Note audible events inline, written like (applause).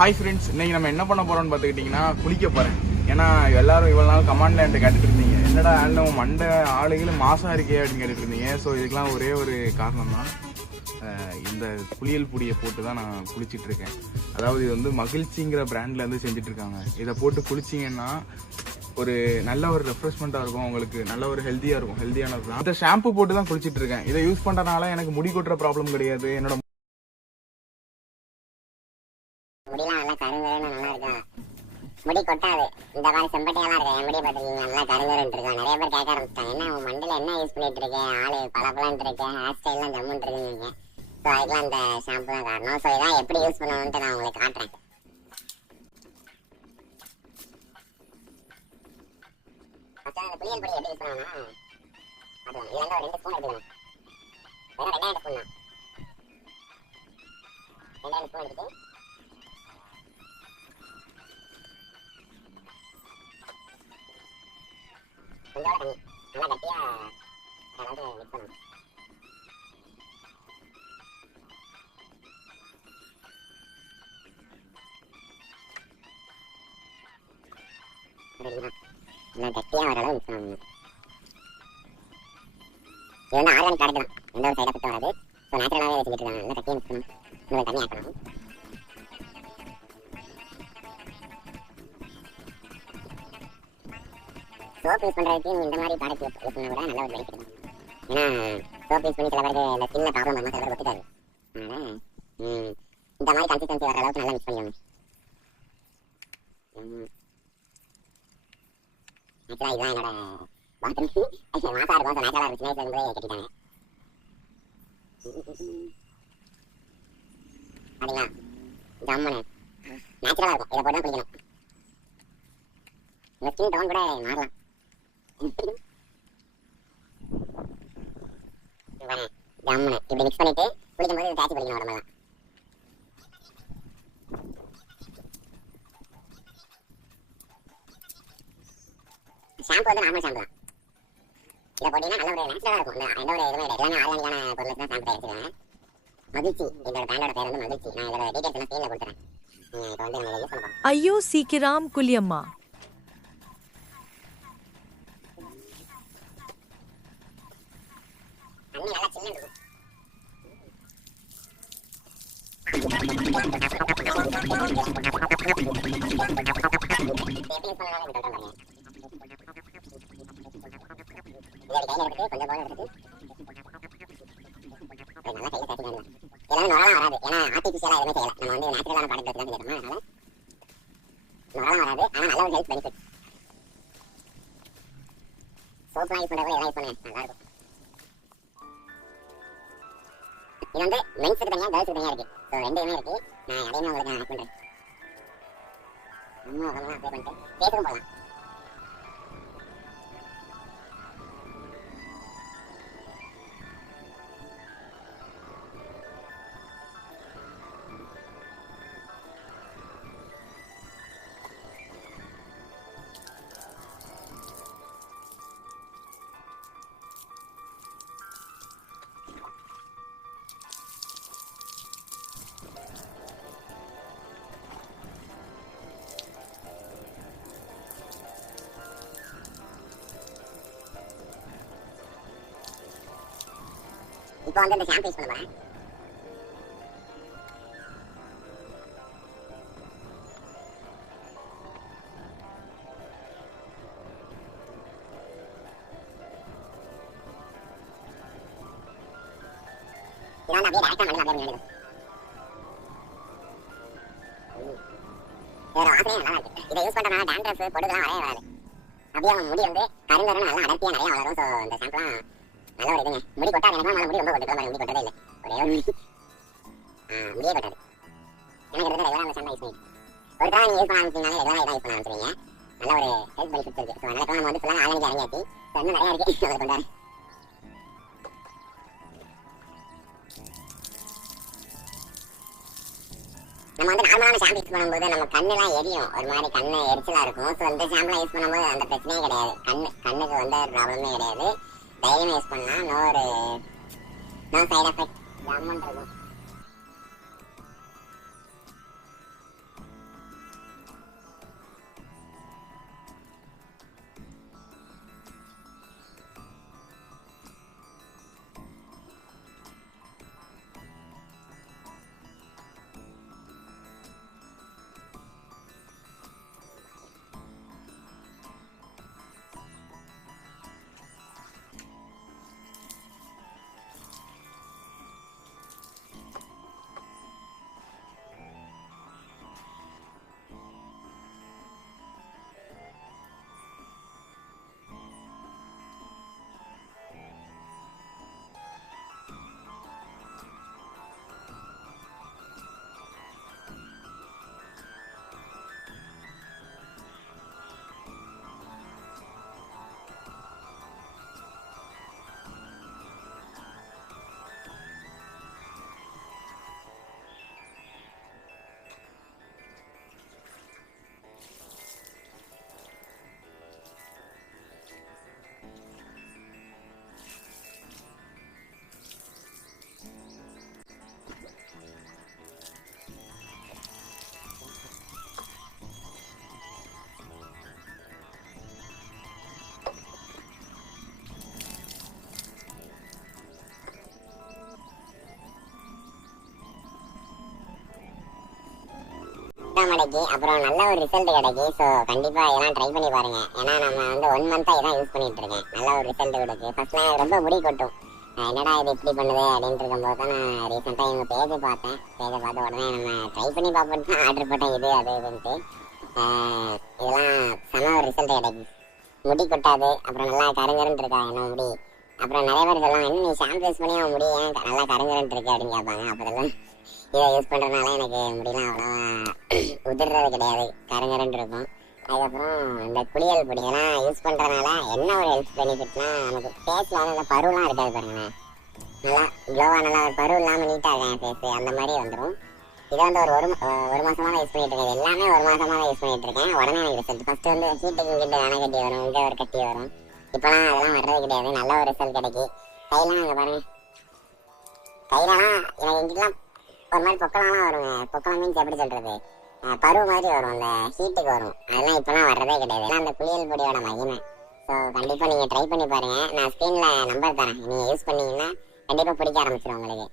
Hi friends இன்னைக்கு நம்ம என்ன பண்ண போறோம்னு பார்த்துக்கிட்டிங்கன்னா குளிக்க போகிறேன் ஏன்னா எல்லாரும் இவ்வளோ நாள் கமாண்ட் என்கிட்ட கேட்டுட்டு இருந்தீங்க. என்னடா ஆண்டம் மண்டை ஆளுகளும் மாசம் இருக்கே அப்படின்னு கேட்டுட்டு இருந்தீங்க. ஸோ இதுக்கெலாம் ஒரே ஒரு காரணம் தான் இந்த குளியல் பொடியை போட்டு தான் நான் குளிச்சுட்டு இருக்கேன். அதாவது இது வந்து மகிழ்ச்சிங்கிற பிராண்ட்ல இருந்து செஞ்சுட்டு இருக்காங்க. இதை போட்டு குளிச்சிங்கன்னா ஒரு நல்ல ஒரு ரெஃப்ரெஷ்மெண்ட்டாக இருக்கும். உங்களுக்கு நல்ல ஒரு ஹெல்த்தியாக இருக்கும். ஹெல்த்தியானது தான் இந்த ஷாம்பு போட்டு தான் குளிச்சிட்டு இருக்கேன். இதை யூஸ் பண்ணுறதுனால எனக்கு முடி கொட்டுற ப்ராப்ளம் கிடையாது. என்னோட முடியெல்லாம் நல்லா கருங்கருன்னு நல்லா இருக்கா? முடி கொட்டாது. இந்த மாதிரி செம்பட்டியெல்லாம் இருக்கா? என் முடி பார்த்துருக்கீங்க நல்லா கருங்கருன்னு இருக்கா? நிறைய பேர் கேட்க ஆரம்பிச்சிட்டாங்க. என்ன உன் மண்டல என்ன யூஸ் பண்ணிட்டு இருக்கேன் ஆளு பளபளன்னு இருக்கேன் ஹேர் ஸ்டைல்லாம் ஜம்முன்னு இருக்குங்க ஸோ அதுக்கெல்லாம் இந்த ஷாம்பு தான் காரணம். ஸோ இதான் எப்படி யூஸ் பண்ணணும்ட்டு நான் உங்களுக்கு காட்டுறேன். ஃபஸ்ட்டு அந்த புளியல் பொடி எப்படி யூஸ் பண்ணணும்னா அது இதுல ஒரு ரெண்டு ஸ்பூன் எடுத்துக்கணும் வெறும் ரெண்டாயிரம் ஸ்பூன் தான். ரெண்டாயிரம் ஸ்பூன் எடுத்துட்டு கொஞ்சோட தண்ணி நல்லா கட்டியா அளவுக்கு மிக்ஸ் பண்ணணும் நல்லா வர அளவு மிக்ஸ் பண்ணணும் இது வந்து ஆர்கானிக் ப்ராடக்ட் தான் எந்த ஒரு சைடாக எஃபெக்ட் வராது ஸோ நேச்சுரலாகவே வச்சுக்கிட்டு இருக்காங்க நல்லா கட்டியா மிக்ஸ் பண்ணணும் தண்ணி ஆக்கணும் சோப் யூஸ் பண்ணுறதுக்கு இந்த மாதிரி ப்ராடக்ட் யூஸ் யூஸ் பண்ண கூட நல்ல ஒரு பெனிஃபிட் தான். ஏன்னா சோப் யூஸ் பண்ணி சில பேருக்கு இந்த ஸ்கின்ல ப்ராப்ளம் வரணும் சில பேர் ஒத்துக்காது. அதனால் இந்த மாதிரி கன்சிஸ்டன்சி வர அளவுக்கு நல்லா மிக்ஸ் பண்ணிக்கோங்க. ஆக்சுவலாக இதுதான் என்னோட பாத்ரூம் (laughs) மாசா இருக்கும் ஸோ நேச்சுரலாக இருக்கும் சின்ன வயசுல இருந்தே கட்டிட்டாங்க. பாத்தீங்களா? ஜம்முன்னு நேச்சுரலாக இருக்கும். இதை போட்டு தான் குளிக்கணும். இந்த ஸ்கின் டோன் கூட மாறலாம். ஜம்முன்னு இப்படி மிக்ஸ் பண்ணிட்டு குளிக்கும்போது தேய்ச்சி குளிக்கணும் உடம்பெல்லாம் ஷாம்பு வந்து நார்மல் ஷாம்பு தான் இதை போட்டீங்கன்னா நல்ல ஒரு நேச்சுரலாக இருக்கும் இந்த எந்த ஒரு எல்லாமே ஆர்கானிக்கான தான் ஷாம்பு தயாரிச்சிருக்காங்க மகிழ்ச்சி இதோட பேர் வந்து மகிழ்ச்சி நான் இதோட டீட்டெயில்ஸ் எல்லாம் ஸ்க்ரீனில் கொடுத்துறேன் நீங்கள் இப்போ வந்து நம்ம யூஸ் ஐயோ சீக்கிராம் குலியம்மா தண்ணி நல்லா சில்லுன்னு இருக்கும் எப்படி யூஸ் பண்ணலாம்னு சொல்றேன் பாருங்க. இதை கையில எடுத்துட்டு கொஞ்சம் போல எடுத்துட்டு அது நல்லா கையில தேய்ச்சிக்கலாம் எல்லாமே நுரலாம் வராது ஏன்னா ஆர்டிஃபிஷியலா எதுவுமே செய்யல நம்ம வந்து நேச்சுரலான ப்ராடக்ட் வச்சு தான் செஞ்சிருக்கோம் அதனால நுரலாம் வராது ஆனா நல்ல ஒரு ஹெல்த் பெனிஃபிட் சோப்லாம் யூஸ் பண்றவங்க எல்லாம் யூஸ் பண்ணுங்க நல்லா இருக்கும் இது வந்து மென்ஸுக்கு தனியாக கேர்ள்ஸுக்கு தனியாக இருக்கு ஸோ ரெண்டுமே இருக்கு. நான் அதையுமே உங்களுக்கு நான் ஆட் பண்ணுறேன் நம்ம உடம்புலாம் அப்ளை பண்ணிட்டு ஃபேஸுக்கும் போடலாம் இப்போ வந்து இந்த ஷாம்பு யூஸ் பண்ண போறேன். இதை வந்து அப்படியே டேரக்டா மண்ணில் அப்படியே இதோட வாசனையே நல்லா இருக்கு. இதை யூஸ் பண்ணுறதுனால டேண்ட்ரஃப் பொடுதெல்லாம் வரவே வராது. அப்படியே முடி வந்து கருங்கருன்னு நல்லா அடர்த்தியாக நிறைய வளரும். ஸோ இந்த ஷாம்புலாம் நல்ல இதுங்க. முடி கொட்டாது எனக்கு முதல்ல முடி ரொம்ப முடி கொட்டதே இல்லை. ஒரே ஒரு முடியே கொட்டாது. எனக்கு இருக்கிற ரெகுலராக அந்த சண்டை யூஸ் பண்ணி ஒரு தடவை நீங்கள் யூஸ் பண்ண ஆரம்பிச்சீங்கனாலே ரெகுலராக யூஸ் பண்ண நல்ல ஒரு ஹெல்த் பெனிஃபிட்ஸ் ஸோ அதனால நம்ம வந்து ஃபுல்லாக இறங்கியாச்சு ஸோ இன்னும் (laughs) அதை கொண்டாரு. நம்ம வந்து நார்மலான ஷாம்பு யூஸ் பண்ணும்போது நம்ம கண்ணெல்லாம் எரியும். ஒரு மாதிரி கண்ணு எரிச்சலாக இருக்கும். ஸோ இந்த ஷாம்புலாம் யூஸ் பண்ணும்போது அந்த பிரச்சனையே கிடையாது. கண்ணு கண்ணுக்கு வந்து ப்ராப்ளமே கிடையாது. தைரியமாக யூஸ் பண்ணலாம் நோ ஒரு நோ சைடு எஃபெக்ட் ஜம்முன்னு இருக்கும் கொட்டாமடைக்கு அப்புறம் நல்ல ஒரு ரிசல்ட் கிடைக்கி ஸோ கண்டிப்பாக இதெல்லாம் ட்ரை பண்ணி பாருங்கள் ஏன்னா நம்ம வந்து ஒன் மந்த்தாக இதான் யூஸ் பண்ணிட்டு இருக்கேன். நல்ல ஒரு ரிசல்ட் கிடைக்கும் ஃபர்ஸ்ட்லாம் ரொம்ப முடி கொட்டும். என்னடா இது இப்படி பண்ணுது அப்படின்ட்டு இருக்கும்போது தான் நான் ரீசெண்டாக இவங்க பேஜை பார்த்தேன். பேஜை பார்த்த உடனே நம்ம ட்ரை பண்ணி பார்ப்போம் தான் ஆர்டர் போட்டேன் இது அது இதுன்ட்டு. இதெல்லாம் செம ஒரு ரிசல்ட் கிடைக்கும் முடி கொட்டாது அப்புறம் நல்லா கருங்கருன்னு இருக்கா என்ன முடி? அப்புறம் நிறைய பேர் சொல்லுவாங்க இன்னும் நீ ஷாம்பு யூஸ் பண்ணி அவன் முடியும் ஏன் நல்லா கருங்கருன்ட்டு இருக்கு? அப்படின்னு கேட்பாங்க. அப்புறம் இதை யூஸ் பண்ணுறதுனால எனக்கு முடியலாம் அவ்வளோவா உதிர்றது கிடையாது. கருங்கருன்னு இருக்கும். அதுக்கப்புறம் இந்த குளியல் பொடியெல்லாம் யூஸ் பண்ணுறதுனால என்ன ஒரு ஹெல்த் பெனிஃபிட்னா நமக்கு ஃபேஸில் வந்து அந்த பருவெலாம் இருக்காது பாருங்களேன். நல்லா க்ளோவாக நல்லா ஒரு பருவம் இல்லாமல் நீட்டாக இருக்கேன் ஃபேஸு அந்த மாதிரி வந்துடும் இதை வந்து ஒரு ஒரு ஒரு மாதமாக தான் யூஸ் பண்ணிட்டு இருக்கேன். எல்லாமே ஒரு மாதமாக தான் யூஸ் பண்ணிட்டு இருக்கேன். உடனே எனக்கு ரிசல்ட் ஃபஸ்ட்டு வந்து ஹீட்டுக்கு இங்கிட்ட அணை கட்டி வரும். இங்கே ஒரு கட்டி வரும். இப்போலாம் அதெல்லாம் வர்றது கிடையாது. நல்ல ஒரு ரிசல்ட் கிடைக்கி. கையெல்லாம் அங்கே பாருங்க. கையிலலாம் எனக்கு இங்கிட்டலாம் ஒரு மாதிரி பொக்கலாம்லாம் வருங்க. பொக்கலாம் மீன்ஸ் எப்படி சொல்கிறது பருவ மாதிரி வரும். அந்த ஹீட்டுக்கு வரும். அதெல்லாம் இப்போலாம் வர்றதே கிடையாது. ஏன்னா அந்த குளியல் பொடியோட மகிமை. ஸோ கண்டிப்பாக நீங்கள் ட்ரை பண்ணி பாருங்கள் நான் ஸ்க்ரீனில் நம்பர் தரேன். நீங்கள் யூஸ் பண்ணீங்கன்னா கண்டிப்பாக பிடிக்க ஆரம்பிச்சிடும் உங்களுக்கு.